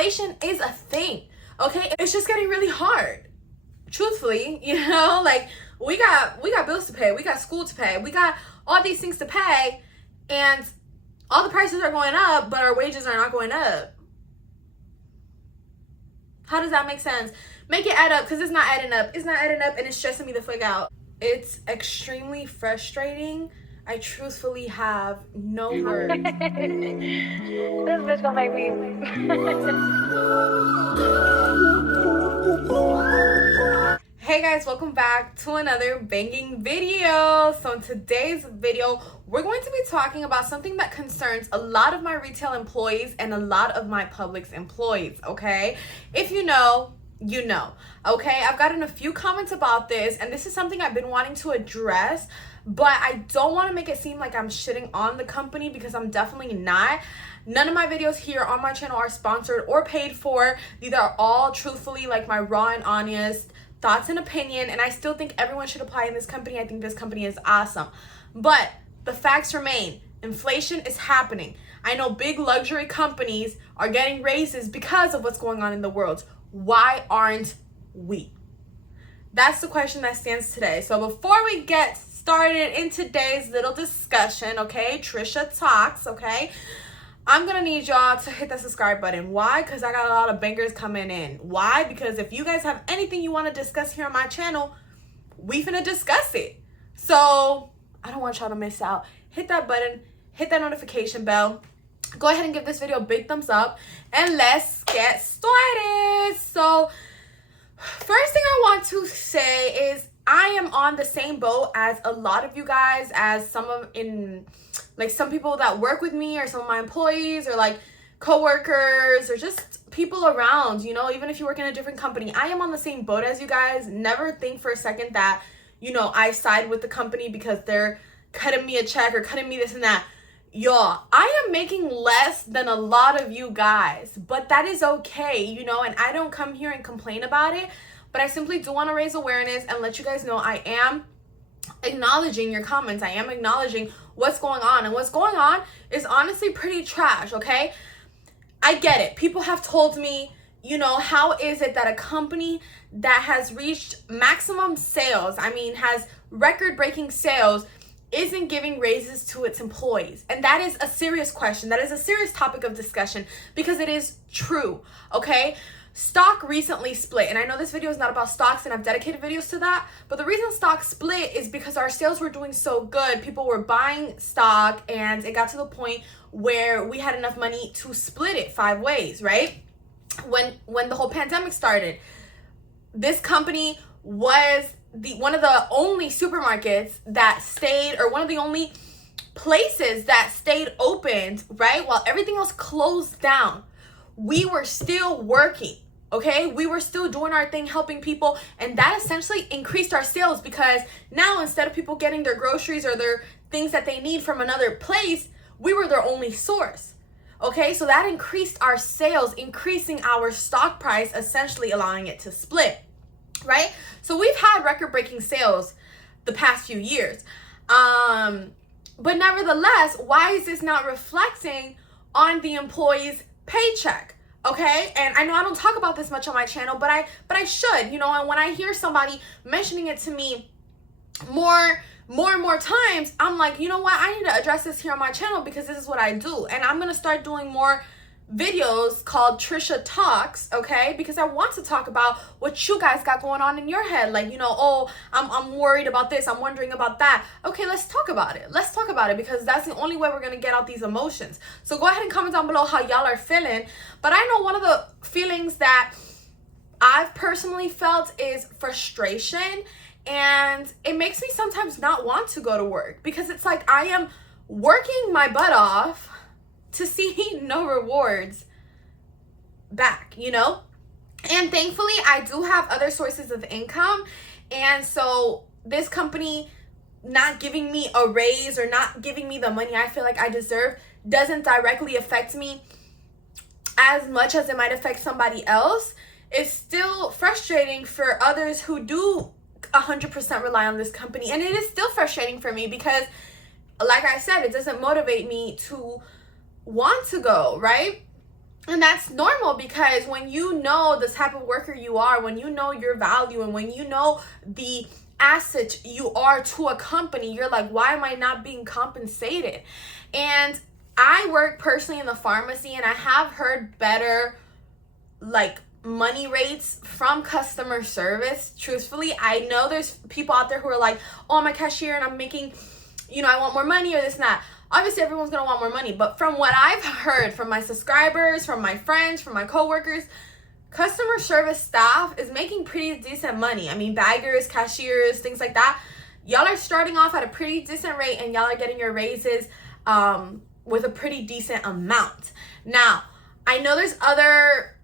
inflation is a thing, okay? It's just getting really hard. Truthfully, you know, like we got bills to pay, we got school to pay, we got all these things to pay, and all the prices are going up, but our wages are not going up. How does that make sense? Make it add up, because it's not adding up. It's not adding up, and it's stressing me the fuck out. It's extremely frustrating. I truthfully have no words. This bitch gonna make me. Hey guys, welcome back to another banging video. So in today's video, we're going to be talking about something that concerns a lot of my retail employees and a lot of my Publix employees, okay? If you know, you know, okay? I've gotten a few comments about this, and this is something I've been wanting to address, but I don't want to make it seem like I'm shitting on the company, because I'm definitely not. None of my videos here on my channel are sponsored or paid for. These are all truthfully like my raw and honest thoughts and opinion, and I still think everyone should apply in this company. I think this company is awesome. But the facts remain. Inflation is happening. I know big luxury companies are getting raises because of what's going on in the world. Why aren't we? That's the question that stands today. So before we get started in today's little discussion, okay, Trisha Talks, okay, I'm gonna need y'all to hit the subscribe button. Why? Because I got a lot of bangers coming in. Why? Because if you guys have anything you want to discuss here on my channel, we finna discuss it. So I don't want y'all to miss out. Hit that button, hit that notification bell. Go ahead and give this video a big thumbs up, and let's get started. So first thing I want to say is I am on the same boat as a lot of you guys, as some people that work with me, or some of my employees, or like coworkers, or just people around, you know, even if you work in a different company. I am on the same boat as you guys. Never think for a second that, you know, I side with the company because they're cutting me a check or cutting me this and that. Y'all, I am making less than a lot of you guys, but that is okay, you know, and I don't come here and complain about it, but I simply do want to raise awareness and let you guys know I am acknowledging your comments. I am acknowledging what's going on, and what's going on is honestly pretty trash, okay? I get it. People have told me, you know, how is it that a company that has reached maximum sales, I mean, has record-breaking sales, isn't giving raises to its employees? And that is a serious question. That is a serious topic of discussion, because it is true, okay? Stock recently split, and I know this video is not about stocks, and I've dedicated videos to that, but the reason stock split is because our sales were doing so good. People were buying stock, and it got to the point where we had enough money to split it 5 ways, right? When the whole pandemic started, this company was one of the only supermarkets that stayed, or one of the only places that stayed opened, right? While everything else closed down, we were still working, okay? We were still doing our thing, helping people, and that essentially increased our sales, because now instead of people getting their groceries or their things that they need from another place, we were their only source, okay? So that increased our sales, increasing our stock price, essentially allowing it to split, right? So we've had record-breaking sales the past few years, but nevertheless, why is this not reflecting on the employees' paycheck? Okay, and I know I don't talk about this much on my channel, but I should, you know. And when I hear somebody mentioning it to me more and more times, I'm like, you know what, I need to address this here on my channel, because this is what I do. And I'm gonna start doing more videos called Trisha Talks, okay? Because I want to talk about what you guys got going on in your head. Like, you know, oh, I'm worried about this, I'm wondering about that. Okay, let's talk about it. Let's talk about it, because that's the only way we're gonna get out these emotions. So go ahead and comment down below how y'all are feeling. But I know one of the feelings that I've personally felt is frustration, and it makes me sometimes not want to go to work, because it's like I am working my butt off to see no rewards back, you know? And thankfully, I do have other sources of income. And so this company not giving me a raise or not giving me the money I feel like I deserve doesn't directly affect me as much as it might affect somebody else. It's still frustrating for others who do 100% rely on this company. And it is still frustrating for me, because like I said, it doesn't motivate me to want to go, right? And that's normal, because when you know the type of worker you are, when you know your value, and when you know the asset you are to a company, you're like, why am I not being compensated? And I work personally in the pharmacy, and I have heard better like money rates from customer service. Truthfully, I know there's people out there who are like, oh, I'm a cashier and I'm making, I want more money or this and that. Obviously, everyone's gonna want more money, but from what I've heard from my subscribers, from my friends, from my coworkers, customer service staff is making pretty decent money. I mean, baggers, cashiers, things like that. Y'all are starting off at a pretty decent rate, and y'all are getting your raises with a pretty decent amount. Now, I know there's other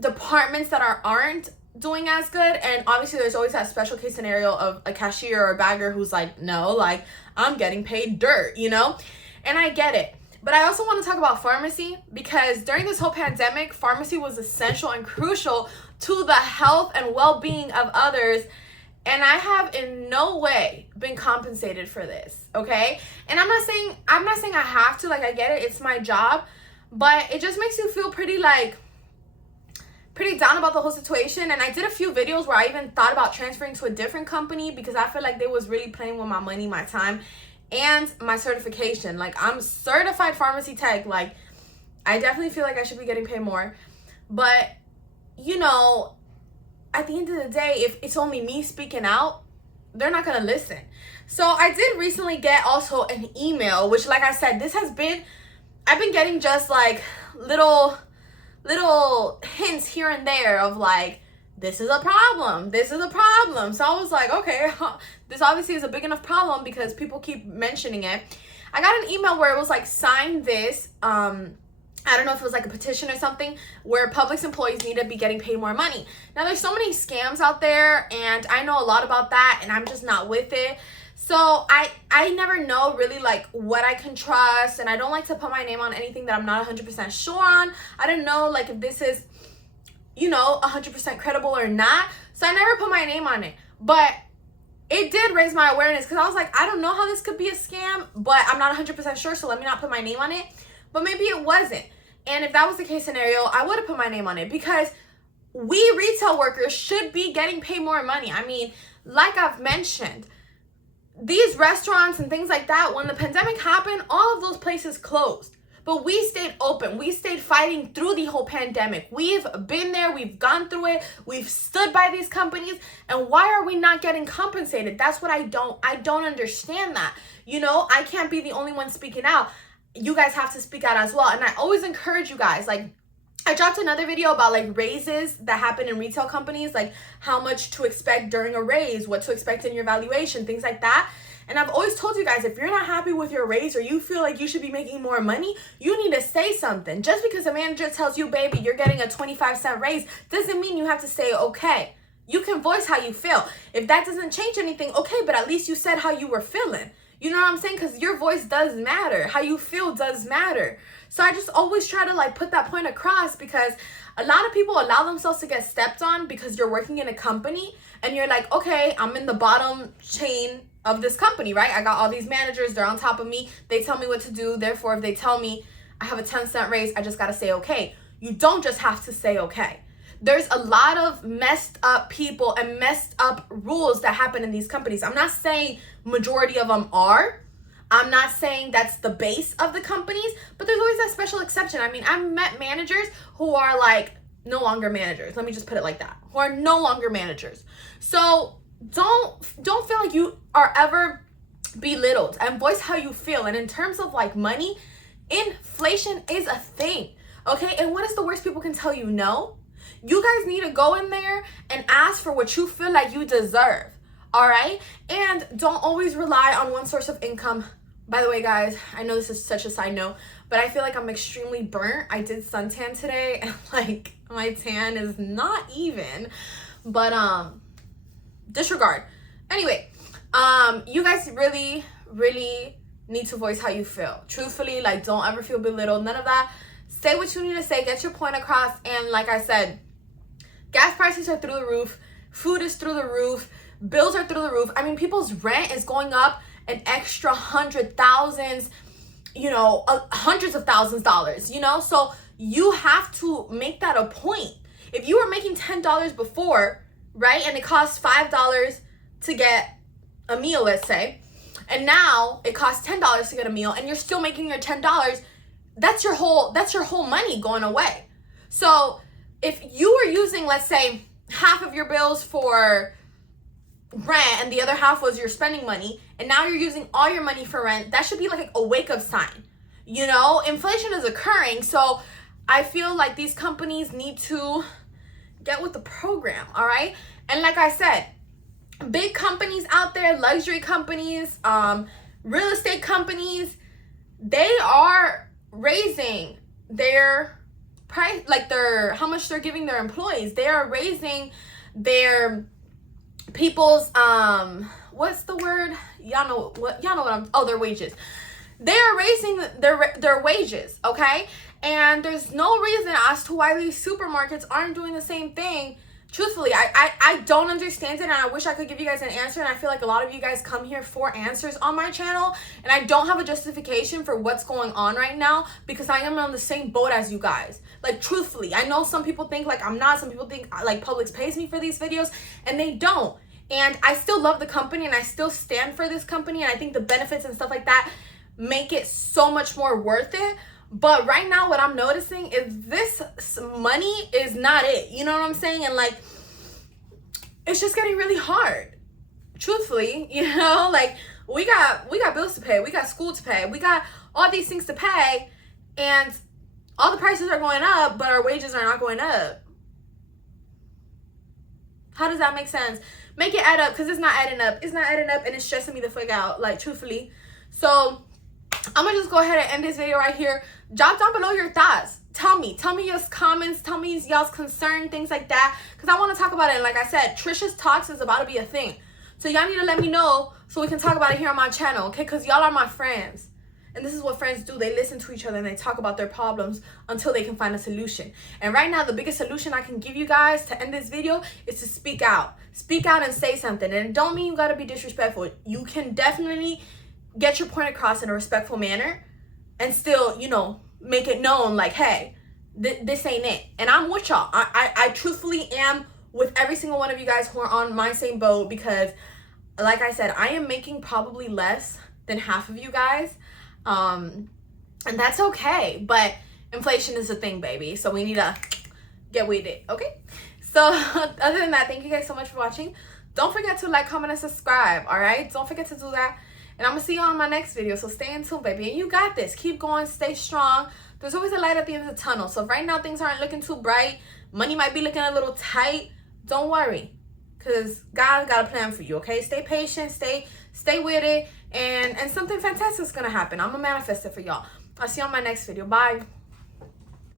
departments that aren't doing as good, and obviously there's always that special case scenario of a cashier or a bagger who's like, no, like, I'm getting paid dirt, and I get it. But I also want to talk about pharmacy, because during this whole pandemic, pharmacy was essential and crucial to the health and well-being of others, and I have in no way been compensated for this, okay? And I'm not saying I have to, like, I get it, it's my job, but it just makes you feel pretty down about the whole situation. And I did a few videos where I even thought about transferring to a different company, because I feel like they was really playing with my money, my time, and my certification. Like, I'm certified pharmacy tech. Like, I definitely feel like I should be getting paid more. But, at the end of the day, if it's only me speaking out, they're not going to listen. So I did recently get also an email, which, like I said, I've been getting just like little hints here and there of like, this is a problem. So I was like, okay, this obviously is a big enough problem, because people keep mentioning it. I got an email where it was like, sign this. I don't know if it was like a petition or something, where Publix employees need to be getting paid more money. Now, there's so many scams out there, and I know a lot about that, and I'm just not with it. So I never know really like what I can trust, and I don't like to put my name on anything that I'm not 100% sure on. I don't know like if this is 100% credible or not. So I never put my name on it. But it did raise my awareness, because I was like, I don't know how this could be a scam, but I'm not 100% sure, so let me not put my name on it. But maybe it wasn't. And if that was the case scenario, I would have put my name on it, because we retail workers should be getting paid more money. I mean, like I've mentioned, these restaurants and things like that, when the pandemic happened, all of those places closed. But we stayed open. We stayed fighting through the whole pandemic. We've been there. We've gone through it. We've stood by these companies. And why are we not getting compensated? That's what I don't understand that. I can't be the only one speaking out. You guys have to speak out as well. And I always encourage you guys, like, I dropped another video about like raises that happen in retail companies, like how much to expect during a raise, what to expect in your valuation, things like that. And I've always told you guys, if you're not happy with your raise, or you feel like you should be making more money, you need to say something. Just because a manager tells you, baby, you're getting a 25-cent raise, doesn't mean you have to say okay. You can voice how you feel. If that doesn't change anything, okay, but at least you said how you were feeling. You know what I'm saying? Because your voice does matter. How you feel does matter. So I just always try to like put that point across, because a lot of people allow themselves to get stepped on because you're working in a company and you're like, okay, I'm in the bottom chain of this company, right? I got all these managers, they're on top of me. They tell me what to do. Therefore, if they tell me I have a 10-cent raise, I just got to say okay. You don't just have to say okay. There's a lot of messed up people and messed up rules that happen in these companies. I'm not saying majority of them are. I'm not saying that's the base of the companies, but there's always that special exception. I mean, I've met managers who are like no longer managers. Let me just put it like that. Who are no longer managers. So don't feel like you are ever belittled, and voice how you feel. And in terms of like money, inflation is a thing. Okay? And what is the worst people can tell you? No. You guys need to go in there and ask for what you feel like you deserve. All right? And don't always rely on one source of income. By the way, guys, I know this is such a side note, but I feel like I'm extremely burnt. I did suntan today, and like my tan is not even. But disregard. Anyway, you guys really, really need to voice how you feel. Truthfully, like, don't ever feel belittled. None of that. Say what you need to say. Get your point across. And like I said, gas prices are through the roof. Food is through the roof. Bills are through the roof. I mean, people's rent is going up an extra hundreds of thousands of dollars, So you have to make that a point. If you were making $10 before, right, and it costs $5 to get a meal, let's say, and now it costs $10 to get a meal, and you're still making your $10, that's your whole money going away. So if you were using, let's say, half of your bills for rent and the other half was your spending money, and now you're using all your money for rent, that should be like a wake-up sign. You know, inflation is occurring, so I feel like these companies need to get with the program, all right? And like I said, big companies out there, luxury companies, real estate companies, they are raising their price, like how much they're giving their employees. They are raising their people's what's the word? Y'all know what their wages. They are raising their wages, okay? And there's no reason as to why these supermarkets aren't doing the same thing. Truthfully, I don't understand it, and I wish I could give you guys an answer, and I feel like a lot of you guys come here for answers on my channel, and I don't have a justification for what's going on right now because I am on the same boat as you guys. Like, truthfully, I know some people think like I'm not, some people think like Publix pays me for these videos, and they don't. And I still love the company, and I still stand for this company, and I think the benefits and stuff like that make it so much more worth it. But right now, what I'm noticing is this money is not it. You know what I'm saying? And like, it's just getting really hard. Truthfully, you know, like we got bills to pay, we got school to pay, we got all these things to pay, and all the prices are going up, but our wages are not going up. How does that make sense? Make it add up, because it's not adding up. It's not adding up, and it's stressing me the fuck out, like, truthfully. So I'm gonna just go ahead and end this video right here. Drop down below your thoughts. Tell me your comments, tell me y'all's concern, things like that, because I want to talk about it. And like I said, Trisha's Talks is about to be a thing, so y'all need to let me know so we can talk about it here on my channel, okay? Because y'all are my friends, and this is what friends do. They listen to each other and they talk about their problems until they can find a solution. And right now, the biggest solution I can give you guys to end this video is to speak out and say something. And it don't mean you got to be disrespectful. You can definitely get your point across in a respectful manner and still, you know, make it known like, hey, this ain't it. And I'm with y'all. I truthfully am with every single one of you guys who are on my same boat, because like I said, I am making probably less than half of you guys, and that's okay. But inflation is a thing, baby, so we need to get with it, okay? So other than that, thank you guys so much for watching. Don't forget to like, comment, and subscribe, all right? Don't forget to do that. And I'm going to see you on my next video. So stay in tune, baby. And you got this. Keep going. Stay strong. There's always a light at the end of the tunnel. So right now, things aren't looking too bright. Money might be looking a little tight. Don't worry, because God got a plan for you, okay? Stay patient. Stay with it. And something fantastic is going to happen. I'm going to manifest it for y'all. I'll see you on my next video. Bye.